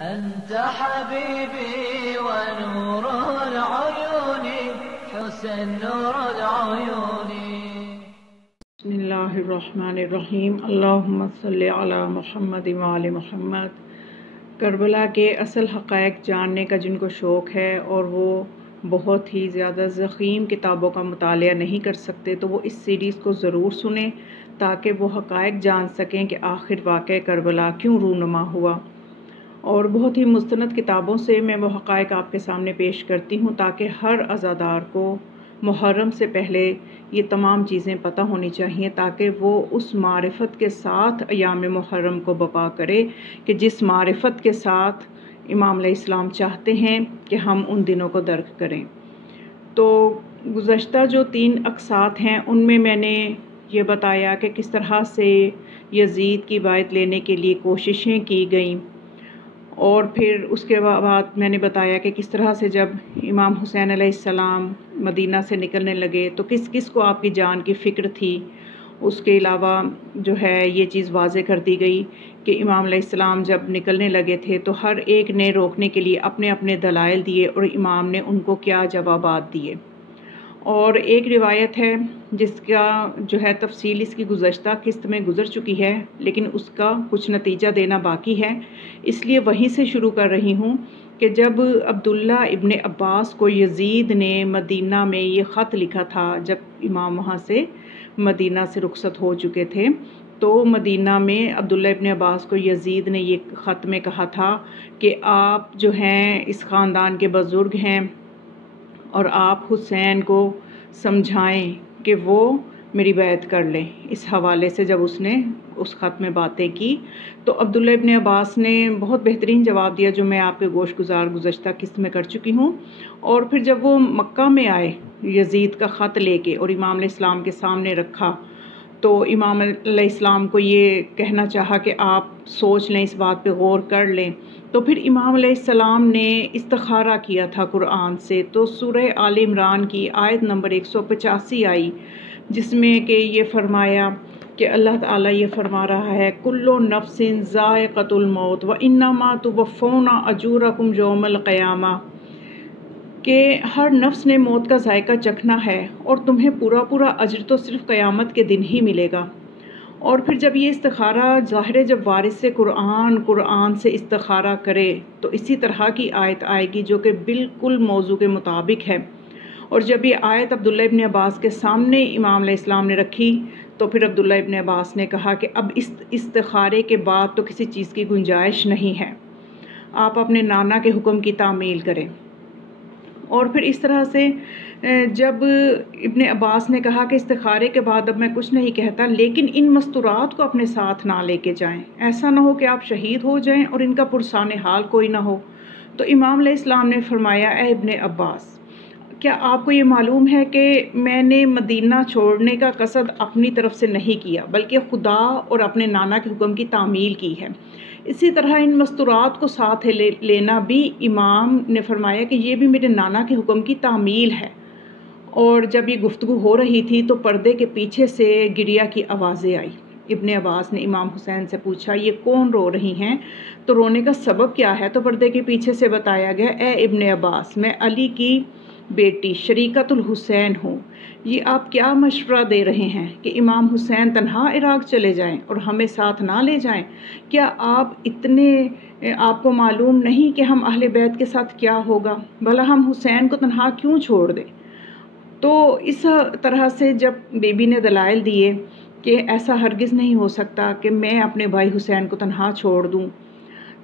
أنت حبيبي ونور العيون حسن نور العيون. بسم اللہ الرحمن الرحیم. اللہم صلی علی محمد وآل محمد. کربلا کے اصل حقائق جاننے کا جن کو شوق ہے اور وہ بہت ہی زیادہ ضخیم کتابوں کا مطالعہ نہیں کر سکتے تو وہ اس سیریز کو ضرور سنیں تاکہ وہ حقائق جان سکیں کہ آخر واقعہ کربلا کیوں رونما ہوا. اور بہت ہی مستند کتابوں سے میں وہ حقائق آپ کے سامنے پیش کرتی ہوں تاکہ ہر عزادار کو محرم سے پہلے یہ تمام چیزیں پتہ ہونی چاہیے تاکہ وہ اس معرفت کے ساتھ ایام محرم کو بپا کرے کہ جس معرفت کے ساتھ امام علیہ السلام چاہتے ہیں کہ ہم ان دنوں کو درک کریں. تو گزشتہ جو 3 اقساط ہیں ان میں نے یہ بتایا کہ کس طرح سے یزید کی بیعت لینے کے لیے کوششیں کی گئیں، اور پھر اس کے بعد میں نے بتایا کہ کس طرح سے جب امام حسین علیہ السلام مدینہ سے نکلنے لگے تو کس کس کو آپ کی جان کی فکر تھی. اس کے علاوہ جو ہے یہ چیز واضح کر دی گئی کہ امام علیہ السلام جب نکلنے لگے تھے تو ہر ایک نے روکنے کے لیے اپنے اپنے دلائل دیے اور امام نے ان کو کیا جوابات دیے. اور ایک روایت ہے جس کا جو ہے تفصیل اس کی گزشتہ قسط میں گزر چکی ہے لیکن اس کا کچھ نتیجہ دینا باقی ہے، اس لیے وہیں سے شروع کر رہی ہوں کہ جب عبداللہ ابن عباس کو یزید نے مدینہ میں یہ خط لکھا تھا، جب امام وہاں سے مدینہ سے رخصت ہو چکے تھے، تو مدینہ میں عبداللہ ابن عباس کو یزید نے یہ خط میں کہا تھا کہ آپ جو ہیں اس خاندان کے بزرگ ہیں اور آپ حسین کو سمجھائیں کہ وہ میری بیعت کر لیں. اس حوالے سے جب اس نے اس خط میں باتیں کی تو عبداللہ ابن عباس نے بہت بہترین جواب دیا جو میں آپ کے گوش گزار گزشتہ قسط میں کر چکی ہوں. اور پھر جب وہ مکہ میں آئے یزید کا خط لے کے اور امام علیہ السلام کے سامنے رکھا تو امام علیہ السلام کو یہ کہنا چاہا کہ آپ سوچ لیں، اس بات پہ غور کر لیں. تو پھر امام علیہ السلام نے استخارہ کیا تھا قرآن سے، تو سورہ آل عمران کی آیت نمبر 185 آئی جس میں کہ یہ فرمایا کہ اللہ تعالیٰ یہ فرما رہا ہے کل نفس ذائقۃ الموت وانما توفون اجورکم یوم القیامہ، کہ ہر نفس نے موت کا ذائقہ چکھنا ہے اور تمہیں پورا پورا اجر تو صرف قیامت کے دن ہی ملے گا. اور پھر جب یہ استخارہ ظاہر ہے جب وارث سے قرآن سے استخارہ کرے تو اسی طرح کی آیت آئے گی جو کہ بالکل موضوع کے مطابق ہے. اور جب یہ آیت عبداللہ ابن عباس کے سامنے امام علیہ السلام نے رکھی تو پھر عبداللہ ابن عباس نے کہا کہ اب اس استخارے کے بعد تو کسی چیز کی گنجائش نہیں ہے، آپ اپنے نانا کے حکم کی تعمیل کریں. اور پھر اس طرح سے جب ابن عباس نے کہا کہ استخارے کے بعد اب میں کچھ نہیں کہتا لیکن ان مستورات کو اپنے ساتھ نہ لے کے جائیں، ایسا نہ ہو کہ آپ شہید ہو جائیں اور ان کا پرسان حال کوئی نہ ہو. تو امام علیہ السلام نے فرمایا اے ابن عباس، کیا آپ کو یہ معلوم ہے کہ میں نے مدینہ چھوڑنے کا قصد اپنی طرف سے نہیں کیا بلکہ خدا اور اپنے نانا کے حکم کی تعمیل کی ہے. اسی طرح ان مستورات کو ساتھ لینا بھی امام نے فرمایا کہ یہ بھی میرے نانا کے حکم کی تعمیل ہے. اور جب یہ گفتگو ہو رہی تھی تو پردے کے پیچھے سے گریا کی آوازیں آئی. ابن عباس نے امام حسین سے پوچھا یہ کون رو رہی ہیں، تو رونے کا سبب کیا ہے؟ تو پردے کے پیچھے سے بتایا گیا اے ابن عباس، میں علی کی بیٹی شریکت الحسین ہوں. یہ آپ کیا مشورہ دے رہے ہیں کہ امام حسین تنہا عراق چلے جائیں اور ہمیں ساتھ نہ لے جائیں؟ کیا آپ کو معلوم نہیں کہ ہم اہل بیت کے ساتھ کیا ہوگا؟ بھلا ہم حسین کو تنہا کیوں چھوڑ دیں؟ تو اس طرح سے جب بی بی نے دلائل دیے کہ ایسا ہرگز نہیں ہو سکتا کہ میں اپنے بھائی حسین کو تنہا چھوڑ دوں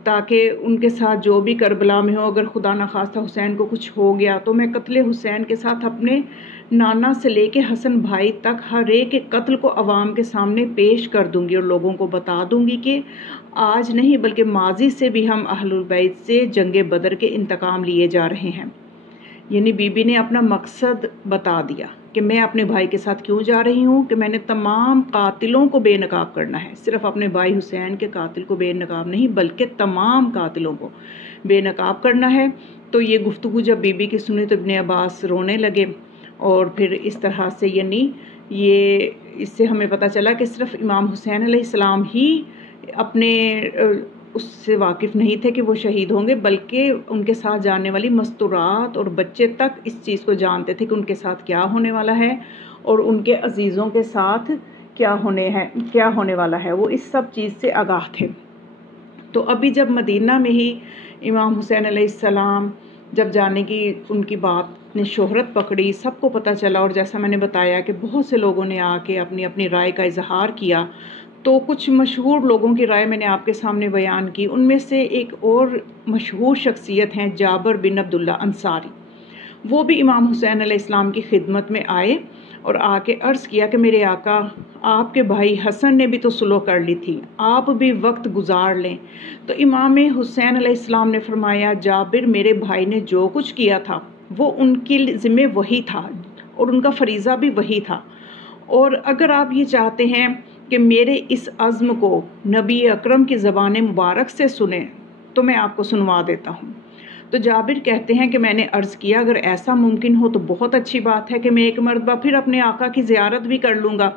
تاکہ ان کے ساتھ جو بھی کربلا میں ہو، اگر خدا نخواستہ حسین کو کچھ ہو گیا تو میں قتل حسین کے ساتھ اپنے نانا سے لے کے حسن بھائی تک ہر ایک کے قتل کو عوام کے سامنے پیش کر دوں گی اور لوگوں کو بتا دوں گی کہ آج نہیں بلکہ ماضی سے بھی ہم اہل البیت سے جنگ بدر کے انتقام لیے جا رہے ہیں. یعنی بی بی نے اپنا مقصد بتا دیا کہ میں اپنے بھائی کے ساتھ کیوں جا رہی ہوں، کہ میں نے تمام قاتلوں کو بے نقاب کرنا ہے، صرف اپنے بھائی حسین کے قاتل کو بے نقاب نہیں بلکہ تمام قاتلوں کو بے نقاب کرنا ہے. تو یہ گفتگو جب بی بی کی سنی تو ابن عباس رونے لگے. اور پھر اس طرح سے یعنی اس سے ہمیں پتہ چلا کہ صرف امام حسین علیہ السلام ہی اپنے اس سے واقف نہیں تھے کہ وہ شہید ہوں گے، بلکہ ان کے ساتھ جانے والی مستورات اور بچے تک اس چیز کو جانتے تھے کہ ان کے ساتھ کیا ہونے والا ہے اور ان کے عزیزوں کے ساتھ کیا ہونے والا ہے، وہ اس سب چیز سے آگاہ تھے۔ تو ابھی جب مدینہ میں ہی امام حسین علیہ السلام جب جانے کی ان کی بات نے شہرت پکڑی، سب کو پتہ چلا، اور جیسا میں نے بتایا کہ بہت سے لوگوں نے آ کے اپنی اپنی رائے کا اظہار کیا، تو کچھ مشہور لوگوں کی رائے میں نے آپ کے سامنے بیان کی۔ ان میں سے ایک اور مشہور شخصیت ہیں جابر بن عبداللہ انصاری۔ وہ بھی امام حسین علیہ السلام کی خدمت میں آئے اور آ کے عرض کیا کہ میرے آقا، آپ کے بھائی حسن نے بھی تو صلح کر لی تھی، آپ بھی وقت گزار لیں۔ تو امام حسین علیہ السلام نے فرمایا، جابر، میرے بھائی نے جو کچھ کیا تھا وہ ان کے ذمہ وہی تھا اور ان کا فریضہ بھی وہی تھا، اور اگر آپ یہ چاہتے ہیں کہ میرے اس عزم کو نبی اکرم کی زبان مبارک سے سنیں تو میں آپ کو سنوا دیتا ہوں۔ تو جابر کہتے ہیں کہ میں نے عرض کیا، اگر ایسا ممکن ہو تو بہت اچھی بات ہے کہ میں ایک مرتبہ پھر اپنے آقا کی زیارت بھی کر لوں گا۔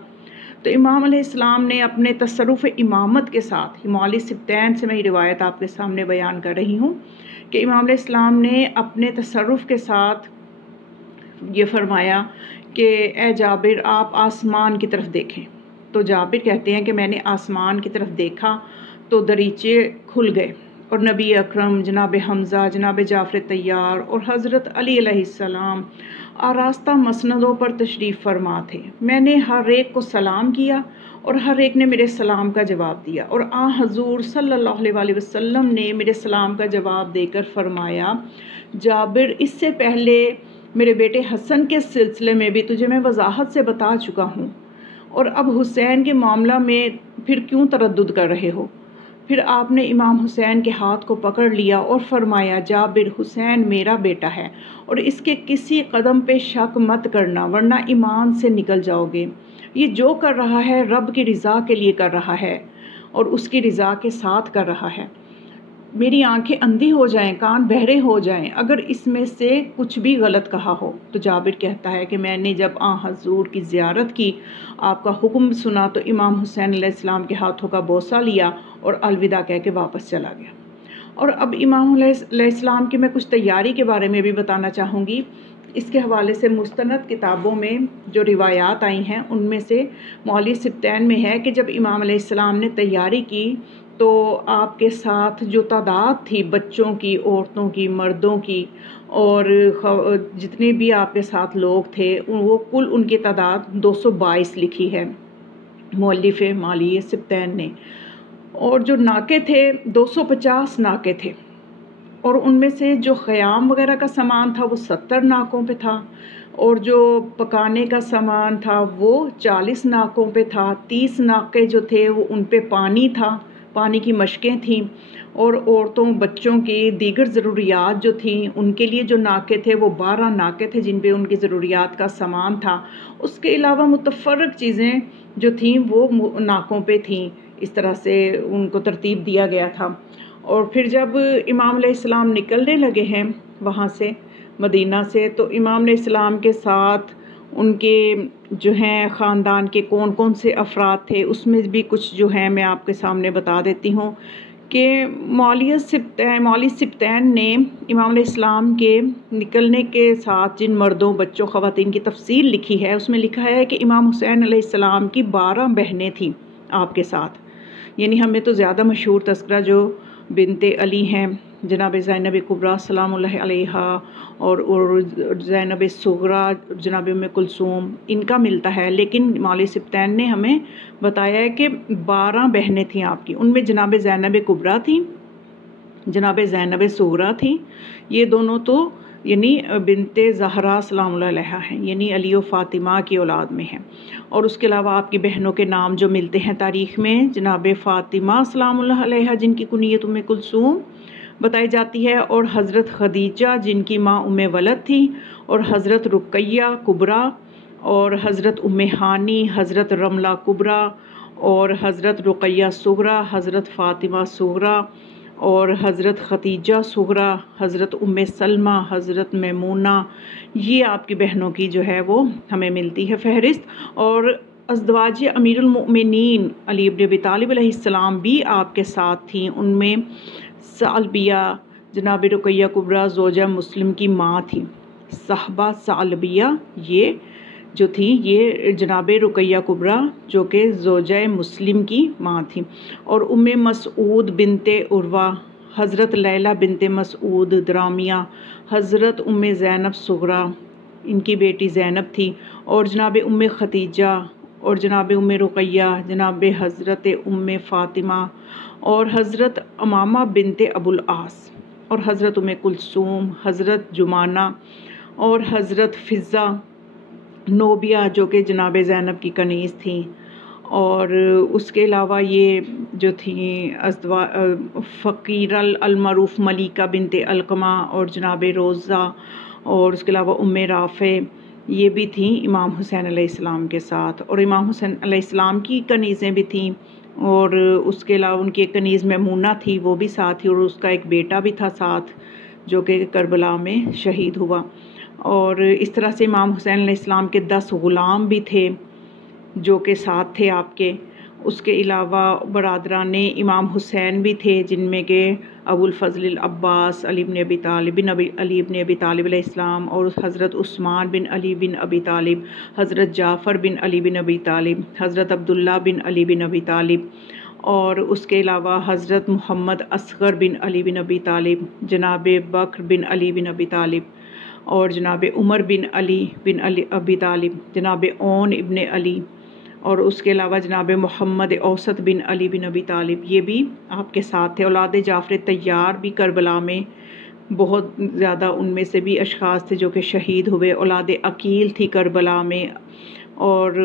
تو امام علیہ السلام نے اپنے تصرف امامت کے ساتھ، مولی سبتین سے میں یہ روایت آپ کے سامنے بیان کر رہی ہوں کہ امام علیہ السلام نے اپنے تصرف کے ساتھ یہ فرمایا کہ اے جابر، آپ آسمان کی طرف دیکھیں۔ تو جابر کہتے ہیں کہ میں نے آسمان کی طرف دیکھا تو دریچے کھل گئے اور نبی اکرم، جناب حمزہ، جناب جعفر طیار اور حضرت علی علیہ السلام آراستہ مسندوں پر تشریف فرما تھے۔ میں نے ہر ایک کو سلام کیا اور ہر ایک نے میرے سلام کا جواب دیا، اور حضور صلی اللہ علیہ وسلم نے میرے سلام کا جواب دے کر فرمایا، جابر، اس سے پہلے میرے بیٹے حسن کے سلسلے میں بھی تجھے میں وضاحت سے بتا چکا ہوں، اور اب حسین کے معاملہ میں پھر کیوں تردد کر رہے ہو؟ پھر آپ نے امام حسین کے ہاتھ کو پکڑ لیا اور فرمایا، جابر، حسین میرا بیٹا ہے اور اس کے کسی قدم پہ شک مت کرنا ورنہ ایمان سے نکل جاؤ گے۔ یہ جو کر رہا ہے رب کی رضا کے لیے کر رہا ہے اور اس کی رضا کے ساتھ کر رہا ہے۔ میری آنکھیں اندھی ہو جائیں، کان بہرے ہو جائیں اگر اس میں سے کچھ بھی غلط کہا ہو۔ تو جابر کہتا ہے کہ میں نے جب حضور کی زیارت کی، آپ کا حکم سنا تو امام حسین علیہ السلام کے ہاتھوں کا بوسہ لیا اور الوداع کہہ کے واپس چلا گیا۔ اور اب امام علیہ السلام کی میں کچھ تیاری کے بارے میں بھی بتانا چاہوں گی۔ اس کے حوالے سے مستند کتابوں میں جو روایات آئی ہیں ان میں سے مولی سبتین میں ہے کہ جب امام علیہ السلام نے تیاری کی تو آپ کے ساتھ جو تعداد تھی بچوں کی، عورتوں کی، مردوں کی، اور جتنے بھی آپ کے ساتھ لوگ تھے وہ کل ان کی تعداد 222 لکھی ہے مؤلف مولی سبتین نے، اور جو ناکے تھے 250 ناکے تھے، اور ان میں سے جو خیام وغیرہ کا سامان تھا وہ 70 ناکوں پہ تھا، اور جو پکانے کا سامان تھا وہ 40 ناکوں پہ تھا، 30 ناکے جو تھے وہ ان پہ پانی تھا، پانی کی مشکیں تھیں، اور عورتوں بچوں کی دیگر ضروریات جو تھیں ان کے لیے جو ناکے تھے وہ 12 ناکے تھے جن پہ ان کی ضروریات کا سامان تھا۔ اس کے علاوہ متفرق چیزیں جو تھیں وہ ناکوں پہ تھیں، اس طرح سے ان کو ترتیب دیا گیا تھا۔ اور پھر جب امام علیہ السلام نکلنے لگے ہیں وہاں سے مدینہ سے، تو امام علیہ السلام کے ساتھ ان کے جو ہیں خاندان کے کون کون سے افراد تھے اس میں بھی کچھ جو ہیں میں آپ کے سامنے بتا دیتی ہوں کہ مولی سبتین نے امام علیہ السلام کے نکلنے کے ساتھ جن مردوں، بچوں، خواتین کی تفصیل لکھی ہے اس میں لکھا ہے کہ امام حسین علیہ السلام کی 12 بہنیں تھیں آپ کے ساتھ، یعنی ہمیں تو زیادہ مشہور تذکرہ جو بنت علی ہیں، جناب زینب کبریٰ سلام اللہ علیہا، اور زینب صغریٰ جناب ام کلثوم، ان کا ملتا ہے، لیکن مولی سبتین نے ہمیں بتایا ہے کہ 12 بہنیں تھیں آپ کی، ان میں جناب زینب کبریٰ تھیں، جناب زینب صغریٰ تھیں، یہ دونوں تو یعنی بنت زہرا سلام اللہ علیہا ہیں، یعنی علی و فاطمہ کی اولاد میں ہیں۔ اور اس کے علاوہ آپ کی بہنوں کے نام جو ملتے ہیں تاریخ میں، جناب فاطمہ سلام اللہ علیہا جن کی کنیت ام کلثوم بتائی جاتی ہے، اور حضرت خدیجہ جن کی ماں ام ولد تھی، اور حضرت رقیہ کبریٰ، اور حضرت ام ہانی، حضرت رملہ کبریٰ، اور حضرت رقیہ صغریٰ، حضرت فاطمہ صغریٰ، اور حضرت خدیجہ صغریٰ، حضرت ام سلمہ، حضرت میمونہ، یہ آپ کی بہنوں کی جو ہے وہ ہمیں ملتی ہے فہرست۔ اور ازدواج امیر المؤمنین علی ابن ابی طالب علیہ السلام بھی آپ کے ساتھ تھیں۔ ان میں ثعلبیہ جناب رقیہ کبریٰ زوجہ مسلم کی ماں تھیں۔ صحبہ ثعلبیہ یہ جو تھیں یہ جناب رقیہ کبریٰ جو کہ زوجہ مسلم کی ماں تھیں، اور ام مسعود بنت عروہ، حضرت لیلہ بنت مسعود درامیہ، حضرت ام زینب صغریٰ ان کی بیٹی زینب تھی، اور جناب ام ختیجہ اور جناب ام رقیہ، جناب حضرت ام فاطمہ اور حضرت امامہ بنت ابو العاص اور حضرت ام کلثوم، حضرت جمانہ اور حضرت فضہ نوبیہ جو کہ جناب زینب کی کنیز تھیں، اور اس کے علاوہ یہ جو تھیں فقیر المعروف ملیکہ بنت علقمہ اور جناب روزہ، اور اس کے علاوہ ام رافع یہ بھی تھیں امام حسین علیہ السلام کے ساتھ، اور امام حسین علیہ السلام کی کنیزیں بھی تھیں، اور اس کے علاوہ ان کی ایک کنیز میمونہ تھی وہ بھی ساتھ تھی، اور اس کا ایک بیٹا بھی تھا ساتھ جو کہ کربلا میں شہید ہوا۔ اور اس طرح سے امام حسین علیہ السلام کے 10 غلام بھی تھے جو کہ ساتھ تھے آپ کے۔ اس کے علاوہ برادران امام حسین بھی تھے جن میں کہ ابو الفضل العباس علی بن ابی طالب علی بن ابی طالب علیہ السلام، اور حضرت عثمان بن علی بن ابی طالب، حضرت جعفر بن علی بن ابی طالب، حضرت عبداللہ بن علی بن ابی طالب، اور اس کے علاوہ حضرت محمد اصغر بن علی بن ابی طالب، جناب بکر بن علی بن ابی طالب، اور جناب عمر بن علی ابی طالب، جناب اون ابن علی، اور اس کے علاوہ جناب محمد اوسط بن علی بن ابی طالب یہ بھی آپ کے ساتھ تھے۔ اولاد جعفر طیار بھی کربلا میں بہت زیادہ ان میں سے بھی اشخاص تھے جو کہ شہید ہوئے۔ اولاد عقیل تھی کربلا میں، اور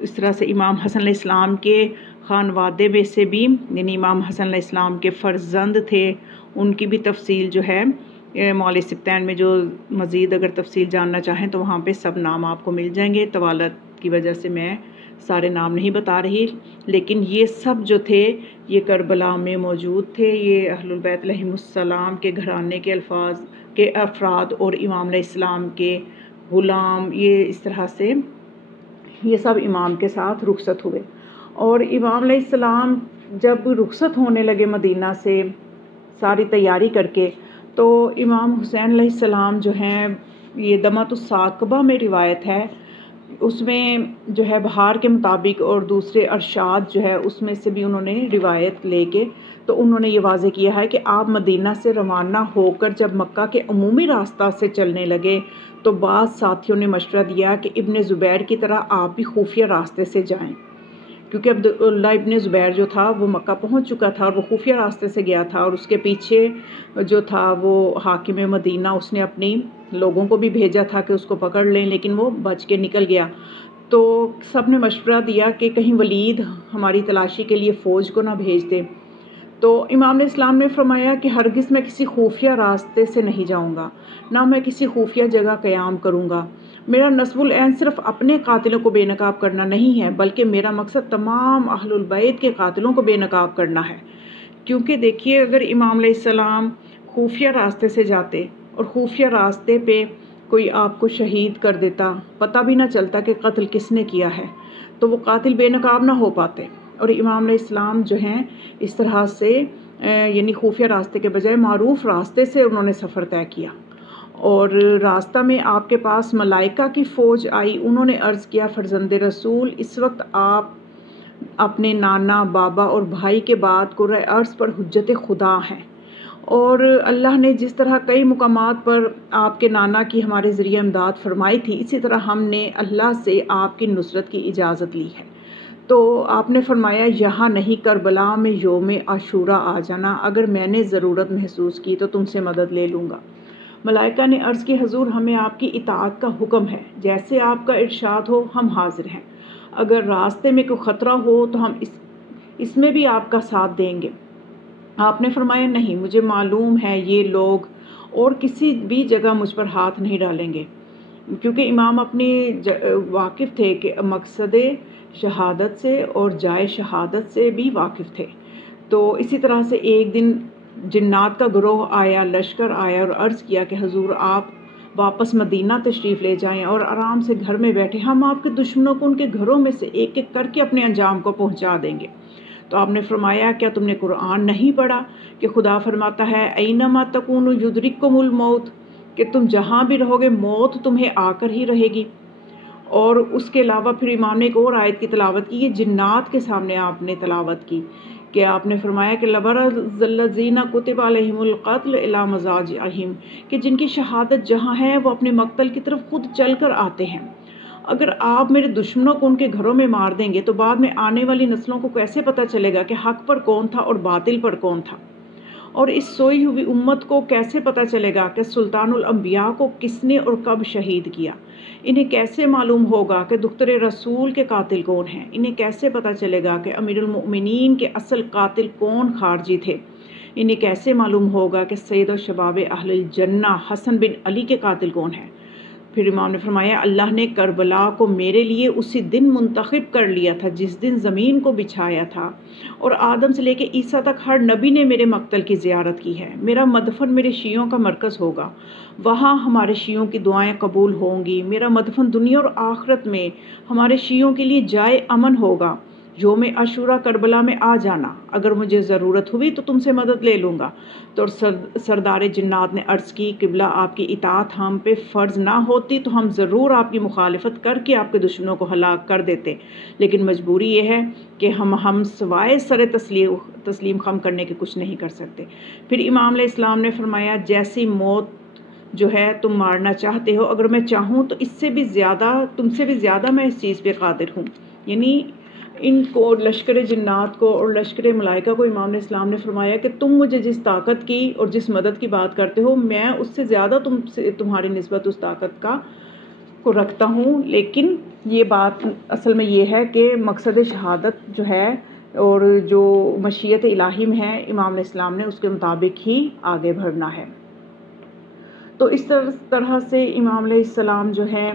اس طرح سے امام حسن علیہ السلام کے خانوادے میں سے بھی یعنی امام حسن علیہ السلام کے فرزند تھے، ان کی بھی تفصیل جو ہے موال سبتین میں جو مزید اگر تفصیل جاننا چاہیں تو وہاں پہ سب نام آپ کو مل جائیں گے۔ طوالت کی وجہ سے میں سارے نام نہیں بتا رہی، لیکن یہ سب جو تھے یہ کربلا میں موجود تھے۔ یہ اہل البیت علیہم السلام کے گھرانے کے افراد اور امام علیہ السلام کے غلام، یہ اس طرح سے یہ سب امام کے ساتھ رخصت ہوئے۔ اور امام علیہ السلام جب رخصت ہونے لگے مدینہ سے ساری تیاری کر کے، تو امام حسین علیہ السلام جو ہیں یہ دمۃ الثاقبہ میں روایت ہے، اس میں جو ہے بہار کے مطابق اور دوسرے ارشاد جو ہے اس میں سے بھی انہوں نے روایت لے کے تو انہوں نے یہ واضح کیا ہے کہ آپ مدینہ سے روانہ ہو کر جب مکہ کے عمومی راستہ سے چلنے لگے تو بعض ساتھیوں نے مشورہ دیا کہ ابن زبیر کی طرح آپ بھی خفیہ راستے سے جائیں، کیونکہ عبداللہ ابن زبیر جو تھا وہ مکہ پہنچ چکا تھا اور وہ خفیہ راستے سے گیا تھا، اور اس کے پیچھے جو تھا وہ حاکم مدینہ اس نے اپنی لوگوں کو بھی بھیجا تھا کہ اس کو پکڑ لیں، لیکن وہ بچ کے نکل گیا۔ تو سب نے مشورہ دیا کہ کہیں ولید ہماری تلاشی کے لیے فوج کو نہ بھیج دے۔ تو امام علیہ السلام نے فرمایا کہ ہرگز میں کسی خفیہ راستے سے نہیں جاؤں گا، نہ میں کسی خفیہ جگہ قیام کروں گا۔ میرا نصب العین صرف اپنے قاتلوں کو بے نقاب کرنا نہیں ہے، بلکہ میرا مقصد تمام اہل البیت کے قاتلوں کو بے نقاب کرنا ہے۔ کیونکہ دیکھیے اگر امام علیہ السلام خفیہ راستے سے جاتے اور خفیہ راستے پہ کوئی آپ کو شہید کر دیتا، پتہ بھی نہ چلتا کہ قتل کس نے کیا ہے، تو وہ قاتل بے نقاب نہ ہو پاتے۔ اور امام علیہ السلام جو ہیں اس طرح سے یعنی خفیہ راستے کے بجائے معروف راستے سے انہوں نے سفر طے کیا، اور راستہ میں آپ کے پاس ملائکہ کی فوج آئی۔ انہوں نے عرض کیا فرزند رسول، اس وقت آپ اپنے نانا، بابا اور بھائی کے بعد کرۂ ارض پر حجت خدا ہیں، اور اللہ نے جس طرح کئی مقامات پر آپ کے نانا کی ہمارے ذریعے امداد فرمائی تھی، اسی طرح ہم نے اللہ سے آپ کی نصرت کی اجازت لی ہے۔ تو آپ نے فرمایا یہاں نہیں، کربلا میں یوم عاشوراء آ جانا، اگر میں نے ضرورت محسوس کی تو تم سے مدد لے لوں گا۔ ملائکہ نے عرض کی حضور ہمیں آپ کی اطاعت کا حکم ہے، جیسے آپ کا ارشاد ہو ہم حاضر ہیں، اگر راستے میں کوئی خطرہ ہو تو ہم اس میں بھی آپ کا ساتھ دیں گے۔ آپ نے فرمایا نہیں، مجھے معلوم ہے یہ لوگ اور کسی بھی جگہ مجھ پر ہاتھ نہیں ڈالیں گے، کیونکہ امام اپنی واقف تھے کہ مقصد شہادت سے اور جائے شہادت سے بھی واقف تھے۔ تو اسی طرح سے ایک دن جنات کا گروہ آیا، لشکر آیا اور عرض کیا کہ حضور آپ واپس مدینہ تشریف لے جائیں اور آرام سے گھر میں بیٹھیں، ہم آپ کے دشمنوں کو ان کے گھروں میں سے ایک ایک کر کے اپنے انجام کو پہنچا دیں گے۔ تو آپ نے فرمایا کیا تم نے قرآن نہیں پڑھا کہ خدا فرماتا ہے اینما تکونوا یدرککم الموت، کہ تم جہاں بھی رہو گے موت تمہیں آ کر ہی رہے گی۔ اور اس کے علاوہ پھر امام نے ایک اور آیت کی تلاوت کی، یہ جنات کے سامنے آپ نے تلاوت کی کہ آپ نے فرمایا کہ لَبَرَزَ الَّذِينَ كُتِبَ عَلَيْهِمُ الْقَتْلُ إِلَىٰ مَضَاجِعِهِمْ، کہ جن کی شہادت جہاں ہے وہ اپنے مقتل کی طرف خود چل کر آتے ہیں۔ اگر آپ میرے دشمنوں کو ان کے گھروں میں مار دیں گے تو بعد میں آنے والی نسلوں کو کیسے پتہ چلے گا کہ حق پر کون تھا اور باطل پر کون تھا؟ اور اس سوئی ہوئی امت کو کیسے پتہ چلے گا کہ سلطان الانبیاء کو کس نے اور کب شہید کیا؟ انہیں کیسے معلوم ہوگا کہ دختر رسول کے قاتل کون ہیں؟ انہیں کیسے پتہ چلے گا کہ امیر المؤمنین کے اصل قاتل کون خارجی تھے؟ انہیں کیسے معلوم ہوگا کہ سید و شباب اہل الجنہ حسن بن علی کے قاتل کون ہیں؟ پھر امام نے فرمایا اللہ نے کربلا کو میرے لیے اسی دن منتخب کر لیا تھا جس دن زمین کو بچھایا تھا، اور آدم سے لے کے عیسیٰ تک ہر نبی نے میرے مقتل کی زیارت کی ہے۔ میرا مدفن میرے شیعوں کا مرکز ہوگا، وہاں ہمارے شیعوں کی دعائیں قبول ہوں گی۔ میرا مدفن دنیا اور آخرت میں ہمارے شیعوں کے لیے جائے امن ہوگا۔ یوم عاشوراء کربلا میں آ جانا، اگر مجھے ضرورت ہوئی تو تم سے مدد لے لوں گا۔ تو سردار جنات نے عرض کی قبلہ آپ کی اطاعت ہم پہ فرض نہ ہوتی تو ہم ضرور آپ کی مخالفت کر کے آپ کے دشمنوں کو ہلاک کر دیتے، لیکن مجبوری یہ ہے کہ ہم سوائے سر تسلیم خم کرنے کے کچھ نہیں کر سکتے۔ پھر امام علیہ السلام نے فرمایا جیسی موت جو ہے تم مارنا چاہتے ہو، اگر میں چاہوں تو اس سے بھی زیادہ تم سے بھی زیادہ میں اس چیز پہ قادر ہوں۔ یعنی ان کو لشکر جنات کو اور لشکر ملائکہ کو امام علیہ السلام نے فرمایا کہ تم مجھے جس طاقت کی اور جس مدد کی بات کرتے ہو میں اس سے زیادہ تمہاری نسبت اس طاقت کو رکھتا ہوں، لیکن یہ بات اصل میں یہ ہے کہ مقصد شہادت جو ہے اور جو مشیت الہی میں ہے امام علیہ السلام نے اس کے مطابق ہی آگے بڑھنا ہے۔ تو اس طرح سے امام علیہ السلام جو ہے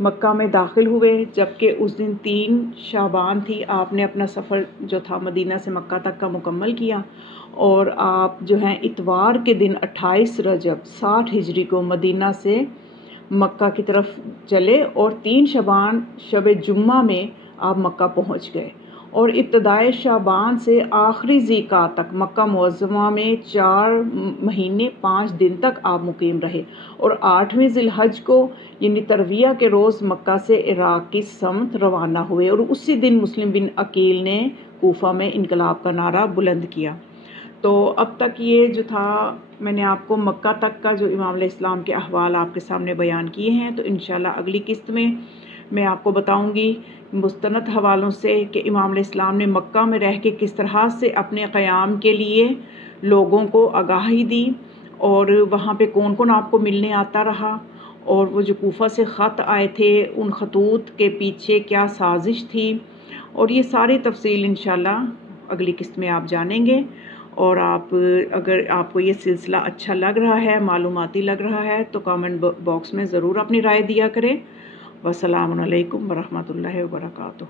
مکہ میں داخل ہوئے، جبکہ اس دن 3 شعبان تھی۔ آپ نے اپنا سفر جو تھا مدینہ سے مکہ تک کا مکمل کیا، اور آپ جو ہیں اتوار کے دن 28 رجب 60 ہجری کو مدینہ سے مکہ کی طرف چلے، اور 3 شعبان شب جمعہ میں آپ مکہ پہنچ گئے، اور ابتدائے شعبان سے آخری ذیقعدہ تک مکہ معظمہ میں 4 مہینے 5 دن تک آپ مقیم رہے، اور 8ویں ذی الحج کو یعنی ترویہ کے روز مکہ سے عراق کی سمت روانہ ہوئے، اور اسی دن مسلم بن عقیل نے کوفہ میں انقلاب کا نعرہ بلند کیا۔ تو اب تک یہ جو تھا میں نے آپ کو مکہ تک کا جو امام علیہ السلام کے احوال آپ کے سامنے بیان کیے ہیں، تو انشاءاللہ اگلی قسط میں آپ کو بتاؤں گی مستند حوالوں سے کہ امام علیہ السلام نے مکہ میں رہ کے کس طرح سے اپنے قیام کے لیے لوگوں کو آگاہی دی، اور وہاں پہ کون کون آپ کو ملنے آتا رہا، اور وہ جو کوفہ سے خط آئے تھے ان خطوط کے پیچھے کیا سازش تھی، اور یہ ساری تفصیل انشاءاللہ اگلی قسط میں آپ جانیں گے۔ اور اگر آپ کو یہ سلسلہ اچھا لگ رہا ہے، معلوماتی لگ رہا ہے، تو کامنٹ باکس میں ضرور اپنی رائے دیا کریں۔ والسلام علیکم ورحمۃ اللہ وبرکاتہ۔